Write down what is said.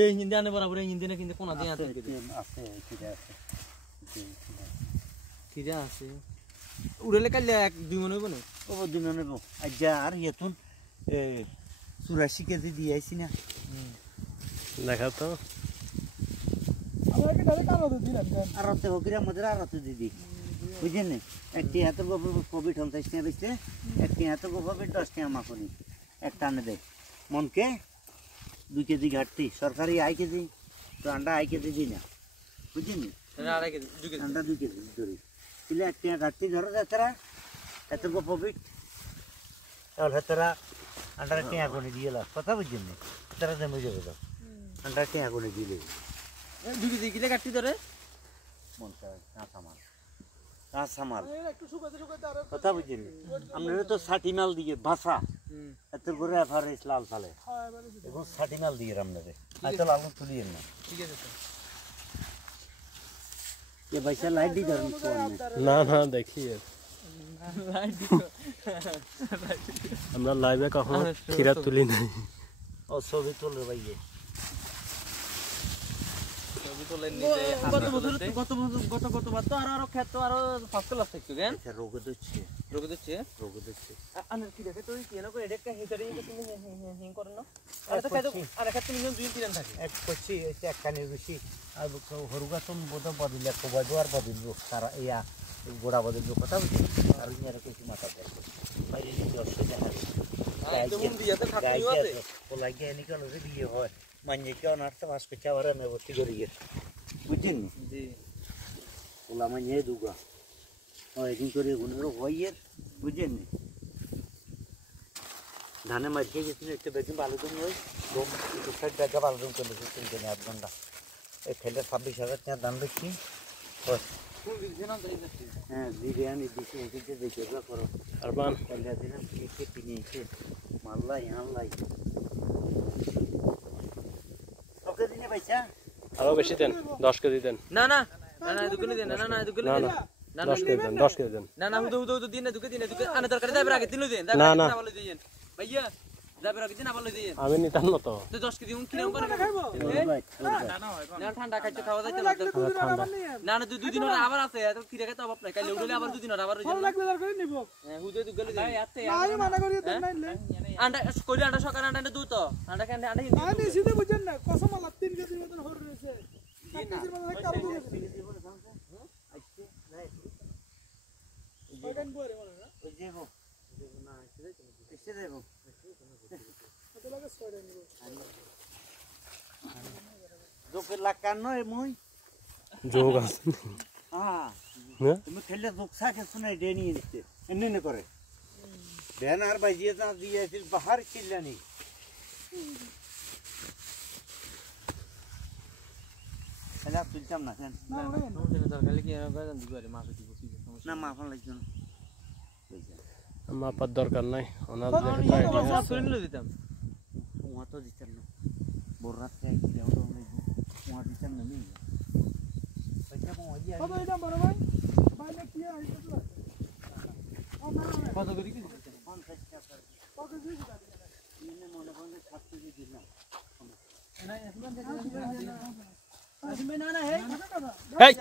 এই হিন্দি আনে বরাবর এই হিন্দি না কিন্তু কোনা দিয়ে আছে আছে কিরা আছে উড়েলে কাইলে এক দুই মন হইব না ও দুই মন হইব আজ্জা আর ইয়েতুন 84 কেজি দিয়ে আইছি না দেখা তো আমাকে ডালে কালো দিলাম আর রাতে হকিরা মধ্যে আর রাতে দিদি বুঝেন না একটি হাতের গোবর কোভিড 29 টাকা বেচতে একটি হাতের গোবর 10 টাকা মাফনি এক টানে দেয় মনকে 2 কেজি ঘাটতি সরকারি আই কেজি তো আন্ডা আই কেজি দিই না বুঝেন না আড়াই কেজি 2 কেজি আন্ডা 2 কেজি ধরি তাহলে এক টাকা ঘাটতি ধরো যাত্রা এত গো কোভিড তাহলে তারা আন্ডা টাকা কোনে দিয়েলা কথা বুঝেন না তারা জমে যাবে তো আন্ডা টাকা কোনে দিলে 2 কেজি কিলে কাটতি ধরে মনটা কাঁচামাল একটু শুকাতে আর কথা বুঝেন আপনারা তো 60 মাল দিয়ে ভাষা এত করে এফআরএস লাল সালে এখন 60 মাল দিয়ে আপনাদের আইতো লাল তুলিয়েন না ঠিক আছে স্যার ये भाईसा लाइट दी धरन না না দেখি লাইট দিছো আমরা লাইভে কখনো খিরা তুলি নাই और ছবি তোল রে ভাইয়ে ছবি তোলে নিজে গত বার তো আরো ক্ষেত আরো ফাস্ট ক্লাস থাকতো কেন আচ্ছা রোগ দচ্ছে আনার কি দেখে তুই কেন করে এডেকা হিটারে তুমি হিং করন না আর তো কাজ আর ক্ষেত মিনিমাম 2-3 থাকে এক কচ্ছি এটা একখানে বেশি আর হরুগা তো বোধ বদিলে কোবা দুয়ার বদিল সারা ইয়া গোড়া বদিল কথা বুঝি আর ইয়ার কিছু মাথা দেয় বাইরে যে অসুবিধা হয় একদম দিয়াতে খাটনি আছে ও লাগে এনি কোন যে বিয়ে হয় মানে কেন আর তো বাস কচা বারে মে ভর্তি করি গে বুঝছেন জি ওলা মানে দুগা ও এদিন করে গুনরো হইয়ে বুঝছেন ধানে মারকে গেছিল একটা বেদিন ভালো দিন ওই দম সাইড জায়গা ভালো দিন করে দিচ্ছেন কেন 8 ঘন্টা এই খেলে 26000 টাকা দাম বেশি বাস কোন দিন না দেই যাচ্ছে হ্যাঁ বিরিয়ানি দিছে এদিকে দেখে করো আরমান কল্লা দিন কে পিনিয়েছে মাল্লাই আনলাই ওকে দিনে পয়সা আরো বেশি দেন 10 কেজি দেন না না না দুকনি দেন না দুকনি দেন না 10 কেজি দেন 10 কেজি দেন না হুদু দিন দুকে আনে দরকার যাবে আগে দিন দেন না ভালো দিন ভাইয়া যাবে আগে দিন ভালো দিন আমি নিতাম না তো তো 10 কেজি কিনে করে খাবো না ঠান্ডা খাইতে খাওয়া যাইতে না না দুই দিন আবার আছে এত কিরে খাইতে অভাব নাই কাল উঠলে আবার দুই দিন আবার ভালো লাগলে দরকার নিব হ্যাঁ হুদু দুগলে দেন আমি মানা করি দেন নাইলে আন্ডা কইলে আন্ডা সকাল আন্ডা দু তো আন্ডা কেন আন্ডা হিন্দি আমি সিধে বুঝেন না কসম আল্লাহ 3 কেজির মতন হর রয়েছে 3 কেজির মতন কাম দিয়েছে ওখান পরে মনে না ওই দেবো না এসে দেবো কত লাগে 6 টাকা নিব যোগের লাগানো এ মই যোগ আছে হ্যাঁ হ্যাঁ তুমি খেলে যোগ সাকে শুনে ডে নিয়ে দিতে এমনি না করে দেন আর বাইজিয়ে যা দিয়েছিল বাহার চিল্লানি এলা তুলতাম না কেন দরকার কি বাজান দিব আরে মাছ দিব না মাফন লাগছে না মাপার দরকার নাই ওনার মাছ করে নিলে দিতাম ওয়া তো দিতাম না বড় রাত খাই দেও তো ওয়া দিতাম না নি পয়সা কোন ওই কত এটা বড় ভাই ভাই না কি আইছে তো কত করে কি 50 টাকা কত দিছি ইনে মনে মনে 7 কেজি দিলাম না আসবেন না না হে এই